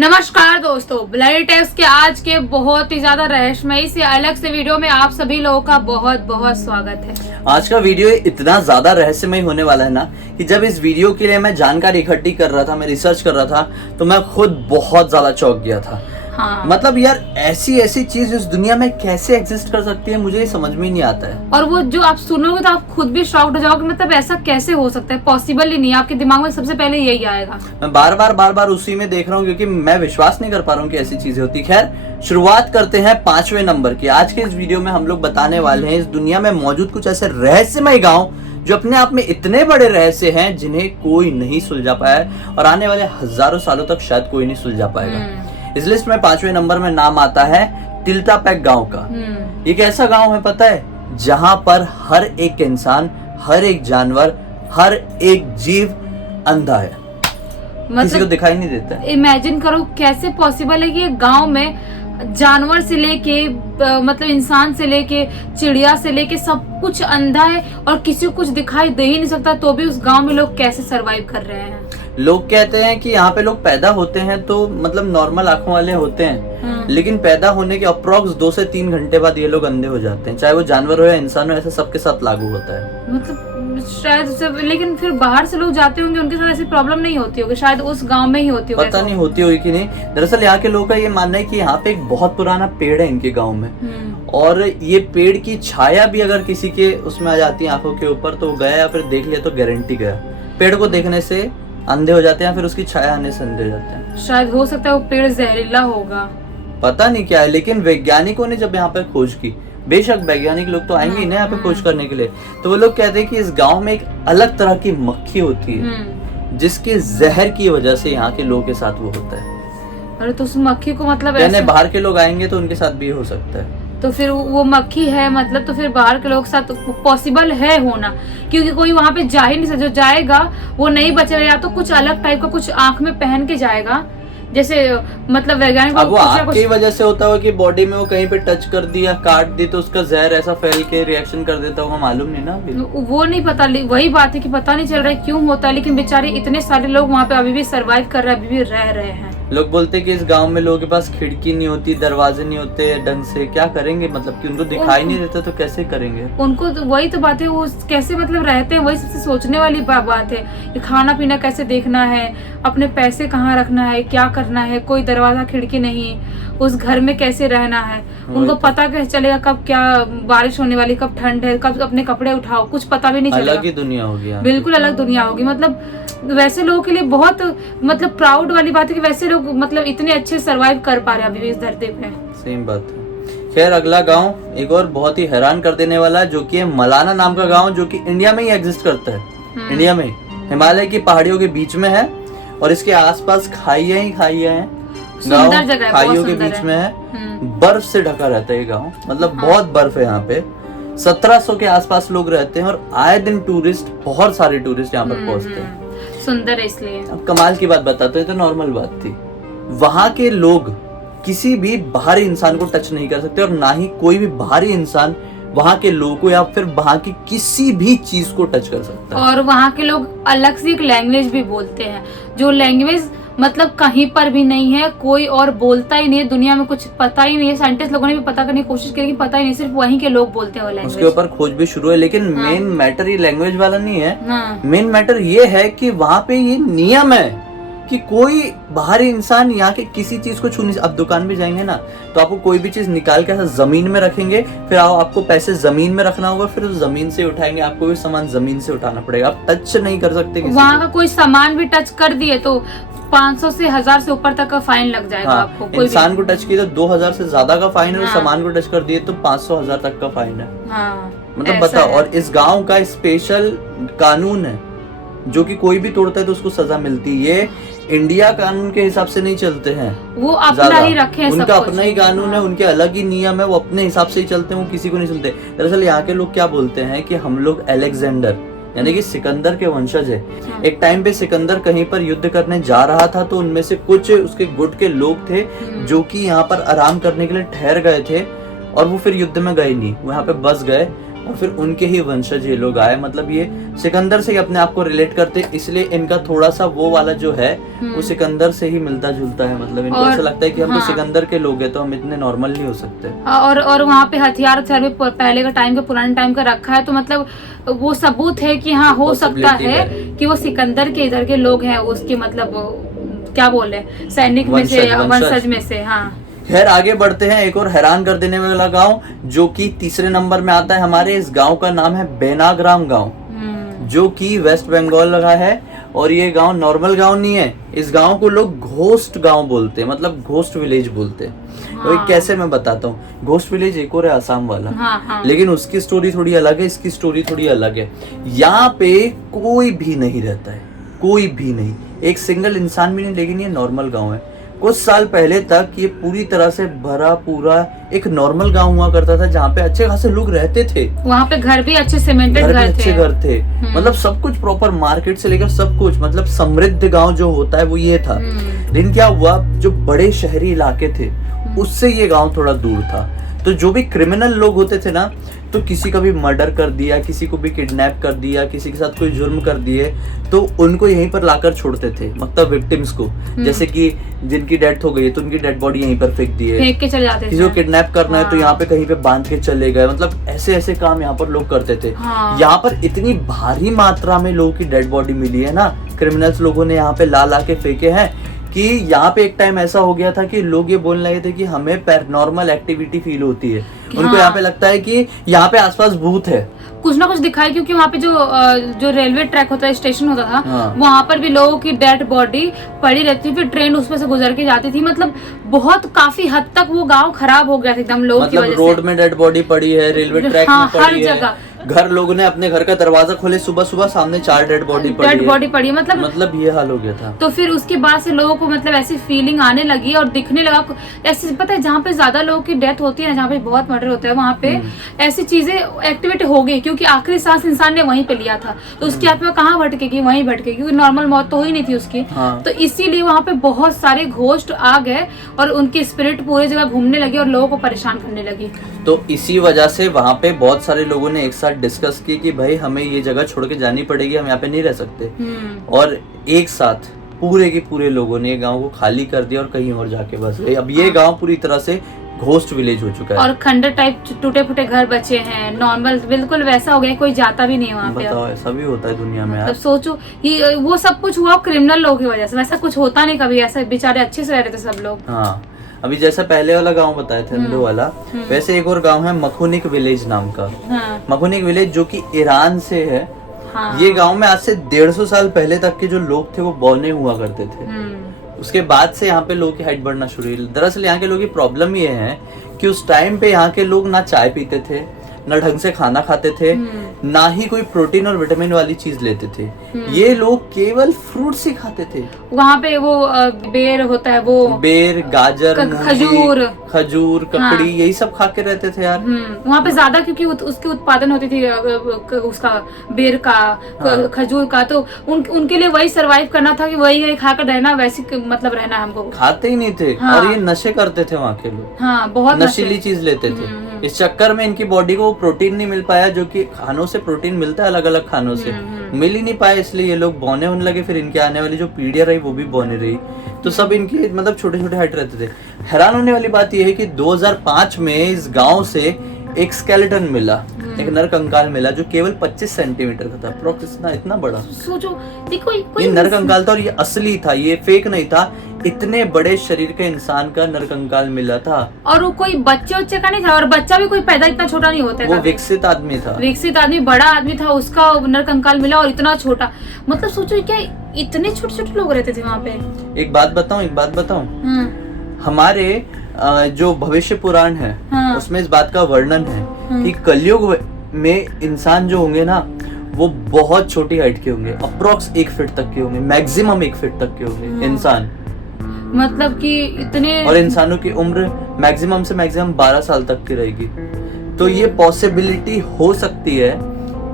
नमस्कार दोस्तों, bloody takes के आज के बहुत ही ज्यादा रहस्यमयी से अलग से वीडियो में आप सभी लोगों का बहुत बहुत स्वागत है। आज का वीडियो इतना ज्यादा रहस्यमय होने वाला है ना कि जब इस वीडियो के लिए मैं जानकारी इकट्ठी कर रहा था, मैं रिसर्च कर रहा था, तो मैं खुद बहुत ज्यादा चौंक गया था। हाँ। मतलब यार ऐसी चीज इस दुनिया में कैसे एग्जिस्ट कर सकती है, मुझे ये समझ में नहीं आता है। और वो जो आप सुनोगे तो आप खुद भी शॉक्ड हो जाओगे, मतलब ऐसा कैसे हो सकता है, पॉसिबल ही नहीं है। आपके दिमाग में सबसे पहले यही आएगा। मैं बार बार उसी में देख रहा हूँ क्योंकि मैं विश्वास नहीं कर पा रहा हूँ कि ऐसी चीजें होती। खैर, शुरुआत करते हैं 5वें नंबर की। आज के इस वीडियो में हम लोग बताने वाले हैं इस दुनिया में मौजूद कुछ ऐसे रहस्यमय गाँव जो अपने आप में इतने बड़े रहस्य हैं जिन्हें कोई नहीं सुलझा पाया है और आने वाले हजारों सालों तक शायद कोई नहीं सुलझा पाएगा। इस लिस्ट में 5वें नंबर में नाम आता है टिल्टापैक गांव का। एक ऐसा गांव है, पता है, जहां पर हर एक इंसान, हर एक जानवर, हर एक जीव अंधा है। मतलब किसी को दिखाई नहीं देता। इमेजिन करो कैसे पॉसिबल है कि गांव में जानवर से लेके मतलब इंसान से लेके चिड़िया से लेके सब कुछ अंधा है और किसी को कुछ दिखाई दे ही नहीं सकता, तो भी उस गांव में लोग कैसे सरवाइव कर रहे हैं। लोग कहते हैं कि यहाँ पे लोग पैदा होते हैं तो मतलब नॉर्मल आंखों वाले होते हैं, लेकिन पैदा होने के अप्रोक्स 2 से 3 घंटे बाद ये लोग अंधे हो जाते हैं, चाहे वो जानवर हो या इंसान हो। ऐसा सबके साथ लागू होता है। मतलब शायद सब, लेकिन फिर बाहर से लोग जाते होंगे, उनके साथ ऐसी प्रॉब्लम नहीं होती होगी, शायद उस गांव में ही होती होगी। पता नहीं होती होगी कि नहीं। दरअसल यहाँ के लोगों का ये मानना है कि यहाँ पे एक बहुत पुराना पेड़ है इनके गाँव में, और ये पेड़ की छाया भी अगर किसी के उसमें आ जाती है आंखों के ऊपर तो गया, या फिर देख लिया तो गारंटी गया। पेड़ को देखने से अंधे हो जाते हैं, फिर उसकी छाया आने से अंधे हो जाते हैं। शायद हो सकता है वो पेड़ जहरीला होगा, पता नहीं क्या है। लेकिन वैज्ञानिकों ने जब यहाँ पे खोज की, बेशक वैज्ञानिक लोग तो आएंगे ना यहाँ पे खोज करने के लिए, तो वो लोग कहते हैं कि इस गांव में एक अलग तरह की मक्खी होती है जिसके जहर की वजह से यहाँ के लोगों के साथ वो होता है। अरे तो उस मक्खी को मतलब यानी बाहर के लोग आएंगे तो उनके साथ भी हो सकता है। तो फिर वो मक्खी है, मतलब तो फिर बाहर के लोग साथ पॉसिबल है होना, क्योंकि कोई वहां पे जा ही नहीं सकता। जो जाएगा वो नहीं बचेगा, या तो कुछ अलग टाइप का कुछ आंख में पहन के जाएगा, जैसे मतलब वैज्ञानिक वो आंख की वजह से होता है कि बॉडी में वो कहीं पे टच कर दिया, काट दी, तो उसका जहर ऐसा फैल के रिएक्शन कर देता होगा, मालूम नहीं ना अभी। वो नहीं पता, वही बात है कि पता नहीं चल रहा है क्यों होता है, लेकिन बेचारे इतने सारे लोग वहाँ पे अभी भी सरवाइव कर रहे हैं, अभी भी रह रहे हैं। लोग बोलते हैं कि इस गांव में लोगों के पास खिड़की नहीं होती, दरवाजे नहीं होते ढंग से, क्या करेंगे, मतलब कि उनको दिखाई नहीं देता तो कैसे करेंगे उनको। तो वही तो बात है, वो कैसे मतलब रहते हैं, वही सबसे सोचने वाली बात है कि खाना पीना कैसे देखना है, अपने पैसे कहाँ रखना है, क्या करना है, कोई दरवाजा खिड़की नहीं, उस घर में कैसे रहना है। उनको पता कैसे चलेगा कब क्या बारिश होने वाली, कब ठंड है, कब अपने कपड़े उठाओ, कुछ पता भी नहीं चलेगा। अलग ही दुनिया होगी, बिल्कुल अलग दुनिया होगी। मतलब वैसे लोगों के लिए बहुत मतलब प्राउड वाली बात है कि वैसे लोग मतलब इतने अच्छे सरवाइव कर पा रहे हैं अभी भी इस धरती पे। सही बात है। खैर, अगला गांव एक और बहुत ही हैरान कर देने वाला है, जो कि है मलाना नाम का गांव, जो कि इंडिया में ही एग्जिस्ट करता है। इंडिया में हिमालय की पहाड़ियों के बीच में है और इसके आसपास खाइयां ही खाइयां हैं। सुंदर जगह है, खाइयों के बीच में है, बर्फ से ढका रहता है ये गाँव, मतलब बहुत बर्फ है यहाँ पे। 1700 के आसपास लोग रहते हैं और आए दिन टूरिस्ट, बहुत सारे टूरिस्ट यहाँ पर पहुंचते हैं। सुंदर है इसलिए। अब कमाल की बात बताते हैं, तो नॉर्मल बात थी, वहां के लोग किसी भी बाहरी इंसान को टच नहीं कर सकते और ना ही कोई भी बाहरी इंसान वहां के लोगों को या फिर वहां की किसी भी चीज को टच कर सकता है। और वहां के लोग अलग से एक लैंग्वेज भी बोलते हैं, जो लैंग्वेज मतलब कहीं पर भी नहीं है, कोई और बोलता ही नहीं है दुनिया में, कुछ पता ही नहीं है। साइंटिस्ट लोगों ने भी पता करने की कोशिश की, पता ही नहीं, सिर्फ वहीं के लोग बोलते हैं वो लैंग्वेज। उसके ऊपर खोज भी शुरू है, लेकिन मेन मैटर ये लैंग्वेज वाला नहीं है। मेन मैटर ये है कि वहां पे ये नियम है कि कोई बाहरी इंसान यहाँ के किसी चीज को छू नहीं। अब दुकान में जाएंगे ना तो आपको कोई भी चीज निकाल के ऐसा जमीन में रखेंगे, फिर आपको पैसे जमीन में रखना होगा, फिर जमीन से उठाएंगे, आपको भी सामान जमीन से उठाना पड़ेगा, आप टच नहीं कर सकते। वहाँ का कोई सामान भी टच कर दिए तो 500 से 1000 से ऊपर तक का फाइन लग जाएगा। आपको कोई इंसान को टच किया तो 2000 से ज्यादा का फाइन है, और सामान को टच कर दिए तो 500-1000 तक का फाइन है। मतलब बताओ। और इस गांव का स्पेशल कानून है जो कि कोई भी तोड़ता है तो उसको सजा मिलती है। ये इंडिया कानून के हिसाब से नहीं चलते हैं, वो अपना ही रखे हैं, उनका अपना ही कानून है, उनके अलग ही नियम है, वो अपने हिसाब से ही चलते हैं, वो किसी को नहीं सुनते। दरअसल यहाँ के लोग क्या बोलते हैं कि हम लोग अलेक्जेंडर यानी कि सिकंदर के वंशज है। एक टाइम पे सिकंदर कहीं पर युद्ध करने जा रहा था, तो उनमें से कुछ उसके गुट के लोग थे जो कि यहाँ पर आराम करने के लिए ठहर गए थे, और वो फिर युद्ध में गए नहीं, वो यहाँ पे बस गए और फिर उनके ही वंशज ये लोग आए। मतलब ये सिकंदर से ही अपने आप को रिलेट करते, इसलिए इनका थोड़ा सा वो वाला जो है वो सिकंदर से ही मिलता जुलता है। मतलब इनको ऐसा लगता है कि हम तो सिकंदर के लोग हैं, तो हम इतने नॉर्मल नहीं हो सकते। और वहाँ पे हथियार भी पहले का टाइम का पुराने टाइम का रखा है, तो मतलब वो सबूत है कि हाँ हो सकता है कि वो सिकंदर के इधर के लोग हैं, उसके मतलब क्या बोले सैनिक में से, वंशज में से। हाँ, खैर आगे बढ़ते हैं। एक और हैरान कर देने वाला गांव जो कि तीसरे नंबर में आता है हमारे, इस गांव का नाम है बेनाग्राम गांव, जो कि वेस्ट बंगाल लगा है। और ये गांव नॉर्मल गांव नहीं है, इस गांव को लोग घोस्ट गांव बोलते हैं, मतलब घोस्ट विलेज बोलते हैं। हाँ। तो कैसे मैं बताता हूँ, घोस्ट विलेज एक और है आसाम वाला। हाँ। लेकिन उसकी स्टोरी थोड़ी अलग है, इसकी स्टोरी थोड़ी अलग है। यहाँ पे कोई भी नहीं रहता है, कोई भी नहीं, एक सिंगल इंसान भी नहीं। लेकिन ये नॉर्मल गांव है। कुछ साल पहले तक ये पूरी तरह से भरा पूरा एक नॉर्मल गांव हुआ करता था, जहाँ पे अच्छे खासे लोग रहते थे। वहाँ पे घर भी अच्छे सीमेंटेड घर थे, अच्छे घर थे। मतलब सब कुछ प्रॉपर, मार्केट से लेकर सब कुछ, मतलब समृद्ध गांव जो होता है वो ये था। लेकिन क्या हुआ, जो बड़े शहरी इलाके थे उससे ये गांव थोड़ा दूर था। तो जो भी क्रिमिनल लोग होते थे ना, तो किसी का भी मर्डर कर दिया, किसी को भी किडनैप कर दिया, किसी के साथ कोई जुर्म कर दिए, तो उनको यहीं पर लाकर छोड़ते थे, मतलब विक्टिम्स को। जैसे कि जिनकी डेथ हो गई तो उनकी डेड बॉडी यहीं पर फेंक दिए, फेंक के चले जाते थे। किसी को किडनैप करना है तो यहाँ पे कहीं पे बांध के चले गए। मतलब ऐसे ऐसे काम यहाँ पर लोग करते थे। यहाँ पर इतनी भारी मात्रा में लोगों की डेड बॉडी मिली है ना, क्रिमिनल्स लोगों ने यहाँ पे ला के फेंके हैं, कि यहाँ पे एक टाइम ऐसा हो गया था कि लोग ये बोलने लगे थे कि हमें पैरानॉर्मल एक्टिविटी फील होती है। उनको यहाँ पे लगता है कि यहाँ पे आसपास भूत है, कुछ ना कुछ दिखाई। क्योंकि वहाँ पे जो रेलवे ट्रैक होता है, स्टेशन होता था, वहाँ पर भी लोगों की डेड बॉडी पड़ी रहती थी, फिर ट्रेन उसमें से गुजर के जाती थी। मतलब बहुत काफी हद तक वो गांव खराब हो गया था एकदम लोगों की वजह से। रोड में डेड बॉडी पड़ी है, रेलवे ट्रैक में पड़ी है, हर जगह। घर लोगों ने अपने घर का दरवाजा खोले, सुबह सुबह सामने 4 डेड बॉडी पड़ी। मतलब ये हाल हो गया था। तो फिर उसके बाद से लोगों को मतलब ऐसी फीलिंग आने लगी और दिखने लगा ऐसे। पता है, जहाँ पे ज्यादा लोगों की डेथ होती है, जहाँ पे बहुत मर्डर होता है, वहाँ पे ऐसी चीजें एक्टिविटी हो गई, क्योंकि आखिरी सांस इंसान ने वहीं पे लिया था। तो उसकी आत्मा कहाँ भटकेगी, वहीं भटकेगी, क्योंकि नॉर्मल मौत तो हो ही नहीं थी उसकी। तो इसीलिए वहाँ पे बहुत सारे घोस्ट आ गए और उनकी स्पिरिट पूरी जगह घूमने लगी और लोगों को परेशान करने लगी। तो इसी वजह से वहाँ पे बहुत सारे लोगों ने एक साथ डिस्कस की कि भाई हमें ये जगह छोड़ के जानी पड़ेगी, हम यहाँ पे नहीं रह सकते। और एक साथ पूरे के पूरे लोगों ने गांव को खाली कर दिया और कहीं और जाके बस गए। अब ये गांव पूरी तरह से घोस्ट विलेज हो चुका है और खंडर टाइप टूटे फूटे घर बचे हैं, नॉर्मल बिल्कुल वैसा हो गया, कोई जाता भी नहीं वहाँ पे। बताओ, ऐसा भी होता है दुनिया में। मतलब सोचो, ये वो सब कुछ हुआ क्रिमिनल लोगों की वजह से, वैसा कुछ होता नहीं कभी। ऐसा बेचारे अच्छे से रह रहे थे सब लोग। हाँ, अभी जैसा पहले वाला गांव बताया था हिंदू वाला, वैसे एक और गांव है मखुनिक विलेज नाम का। मखुनिक विलेज जो कि ईरान से है। ये गांव में आज से 150 साल पहले तक के जो लोग थे वो बौने हुआ करते थे। उसके बाद से यहाँ पे लोगों की हाइट बढ़ना शुरू हुई। दरअसल यहाँ के लोगों की प्रॉब्लम ये है कि उस टाइम पे यहाँ के लोग ना चाय पीते थे, ना ढंग से खाना खाते थे, ना ही कोई प्रोटीन और विटामिन वाली चीज लेते थे। ये लोग केवल फ्रूट्स ही खाते थे। वहाँ पे वो बेर होता है, वो बेर, गाजर, खजूर, ककड़ी, यही सब खा के रहते थे यार। वहाँ पे ज्यादा, क्योंकि उसकी उत्पादन होती थी उसका बेर का, खजूर का, तो उनके लिए वही सरवाइव करना था कि वही खाकर रहना, वैसे मतलब रहना हमको। खाते ही नहीं थे। और ये नशे करते थे वहाँ के लोग। हाँ, बहुत नशीली चीज लेते थे। इस चक्कर में इनकी बॉडी को प्रोटीन नहीं मिल पाया, जो कि खानों से प्रोटीन मिलता है, अलग अलग खानों से मिल ही नहीं पाया, इसलिए ये लोग बौने होने लगे। फिर इनके आने वाली जो पीढ़ियां रही वो भी बौने रही, तो सब इनकी मतलब छोटे छोटे हाइट रहते थे। हैरान होने वाली बात यह है कि 2005 में इस गांव से एक स्केलेटन मिला, एक नर कंकाल मिला, जो केवल 25 सेंटीमीटर का था, अप्रोक्स इतना बड़ा। सोचो, ये नर कंकाल था और ये असली था, ये फेक नहीं था। इतने बड़े शरीर के इंसान का नर कंकाल मिला था, और वो कोई बच्चे का नहीं था, और बच्चा भी कोई पैदा इतना छोटा नहीं होता है। वो विकसित आदमी था, विकसित आदमी, बड़ा आदमी था, उसका नर कंकाल मिला और इतना छोटा। मतलब सोचो, क्या इतने छोटे छोटे लोग रहते थे वहाँ पे। एक बात बताऊं, हमारे जो भविष्य पुराण है, उसमें इस बात का वर्णन है कि कलयुग में इंसान जो होंगे ना, वो बहुत छोटी हाइट के होंगे, अप्रोक्स 1 फीट तक के होंगे, मैक्सिमम 1 फीट तक के होंगे इंसान। मतलब कि इतने, और इंसानों की उम्र मैक्सिमम से मैक्सिमम 12 साल तक की रहेगी। तो ये पॉसिबिलिटी हो सकती है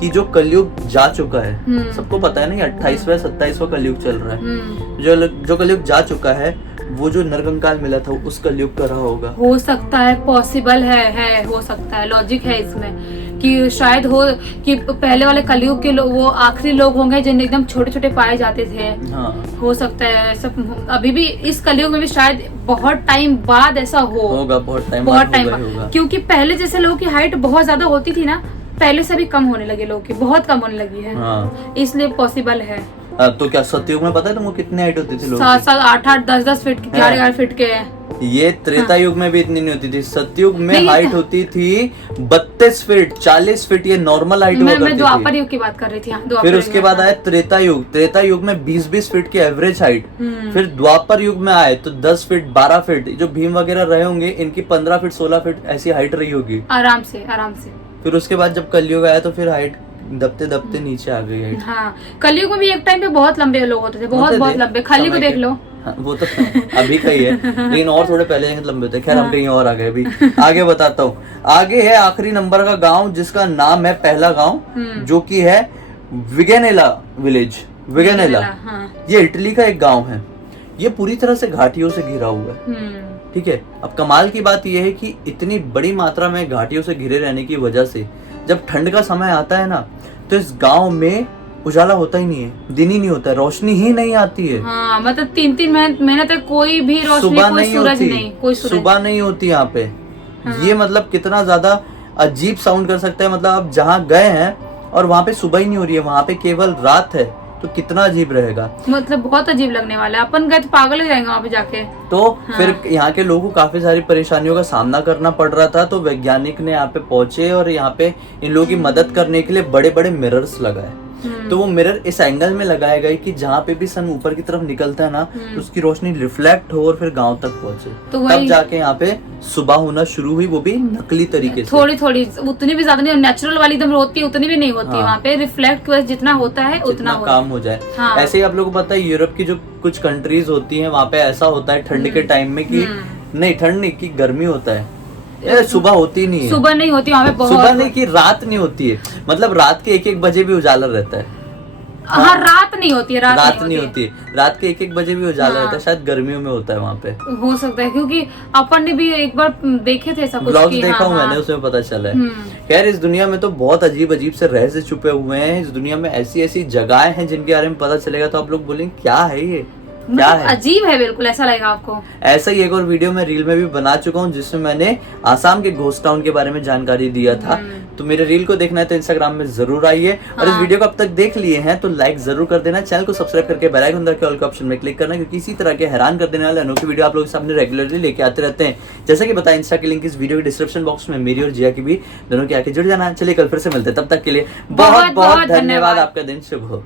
कि जो कलयुग जा चुका है, सबको पता है ना, 28वां 27वां कलयुग चल रहा है, जो कलयुग जा चुका है, वो जो नरकंकाल मिला था उस कलयुग का रहा होगा। हो सकता है, पॉसिबल है, हो सकता है, लॉजिक है इसमें कि शायद हो कि पहले वाले कलयुग के लोग वो आखिरी लोग होंगे जिन एकदम छोटे छोटे पाए जाते थे। हाँ हो सकता है ऐसा, अभी भी इस कलयुग में भी शायद बहुत टाइम बाद ऐसा होगा, बहुत टाइम बाद, क्योंकि पहले जैसे लोगों की हाइट बहुत ज्यादा होती थी ना, पहले से भी कम होने लगे, लोगों की बहुत कम होने लगी है। हाँ। इसलिए पॉसिबल है। तो क्या सत्युग में पता है तुमको कितनी हाइट होती थी लोगों की? 7-7, 8-8, 10-10 फीट की, 11-11 फीट के हैं। ये त्रेता युग में भी इतनी नहीं होती थी। सतयुग में नहीं, हाइट होती थी 32 फीट, 40 फीट, ये नॉर्मल हाइट हुआ करती मैं थी। द्वापर युग की बात कर रही थी। हाँ, फिर उसके बाद आया त्रेता युग। त्रेता युग में 20-20 फीट की एवरेज हाइट। फिर द्वापर युग में आए तो 10 फीट, 12 फीट, जो भीम वगैरह रहे होंगे इनकी 15 फीट, 16 फीट ऐसी हाइट रही होगी आराम से, आराम से। फिर उसके बाद जब कलयुग आया तो फिर हाइट दबते दबते नीचे आ गई हाइट। हाँ, कलयुग में भी एक टाइम पे बहुत लंबे लोग होते थे, बहुत बहुत लंबे। खाली को देख लो। हाँ, वो तो अभी का ही है, लेकिन और थोड़े पहले लंबे थे। खैर हम कहीं और आ गए। अभी आगे बताता हूँ। आगे है आखिरी नंबर का गांव जिसका नाम है पहला गांव, जो कि है विगेनेला विलेज। विगेनेला, ये इटली का एक गांव है। ये पूरी तरह से घाटियों से घिरा हुआ है। ठीक है। अब कमाल की बात यह है कि इतनी बड़ी मात्रा में घाटियों से घिरे रहने की वजह से जब ठंड का समय आता है ना, तो इस गांव में उजाला होता ही नहीं है, दिन ही नहीं होता है, रोशनी ही नहीं आती है। हाँ, मतलब 3-3 महीने तक कोई भी रोशनी, सुबह कोई नहीं सूरज होती, नहीं, कोई सूरज सुबह नहीं होती यहाँ पे। ये मतलब कितना ज्यादा अजीब साउंड कर सकता है। मतलब आप जहाँ गए हैं और वहाँ पे सुबह ही नहीं हो रही है, वहाँ पे केवल रात है, तो कितना अजीब रहेगा। मतलब बहुत अजीब लगने वाला है। अपन गए तो पागल हो जाएंगे वहाँ पे जाके। तो फिर यहाँ के लोगों को काफी सारी परेशानियों का सामना करना पड़ रहा था। तो वैज्ञानिक ने यहाँ पे पहुंचे और यहाँ पे इन लोगों की मदद करने के लिए बड़े बड़े मिरर्स लगाए। तो वो मिरर इस एंगल में लगाए गए कि जहाँ पे भी सन ऊपर की तरफ निकलता है ना, तो उसकी रोशनी रिफ्लेक्ट हो और फिर गांव तक पहुंचे। तो तब जाके यहाँ पे सुबह होना शुरू हुई, वो भी नकली तरीके से। थोड़ी थोड़ी, उतनी भी ज्यादा नहीं, नेचुरल वाली एकदम होती है उतनी भी नहीं होती। वहाँ पे रिफ्लेक्ट जितना होता है उतना काम हो जाए। ऐसे ही आप लोगों को पता है यूरोप की जो कुछ कंट्रीज होती हैं वहाँ पे ऐसा होता है ठंड के टाइम में कि नहीं, ठंड नहीं की गर्मी होता है, सुबह होती नहीं है। सुबह नहीं होती वहाँ पे, बहुत सुबह नहीं की रात नहीं होती है। मतलब रात के 1-1 बजे भी उजाला रहता है। हाँ, रात नहीं होती है, रात नहीं होती है। रात के 1-1 बजे भी उजाला रहता है। शायद गर्मियों में होता है वहाँ पे, हो सकता है, क्योंकि अपन ने भी एक बार देखे थे ऐसा कुछ। ब्लॉग्स देखा हूँ मैंने, उसमें पता चला है। खैर इस दुनिया में तो बहुत अजीब अजीब से रहस्य छुपे हुए हैं। इस दुनिया में ऐसी ऐसी जगहें हैं जिनके बारे में पता चलेगा तो आप लोग बोलेंगे क्या है ये, क्या है, अजीब है बिल्कुल, ऐसा लगेगा आपको। ऐसा ही एक और वीडियो मैं रील में भी बना चुका हूँ जिसमें मैंने आसाम के घोस्ट टाउन के बारे में जानकारी दिया था। तो मेरे रील को देखना है तो इंस्टाग्राम में जरूर आइए। और इस वीडियो को अब तक देख लिए हैं तो लाइक जरूर कर देना, चैनल को सब्सक्राइब करके बेल आइकन दबा के ऑल के ऑप्शन में क्लिक करना, क्योंकि इसी तरह के हैरान कर देने वाले अनोखी वीडियो आप लोगों के सामने रेगुलरली लेके आते रहते हैं। जैसा कि बताया, इंस्टा की लिंक इस वीडियो के डिस्क्रिप्शन बॉक्स में, मेरी और जिया की भी, दोनों के आके जुड़ जाना। चलिए कल फिर से मिलते हैं, तब तक के लिए बहुत बहुत धन्यवाद। आपका दिन शुभ हो।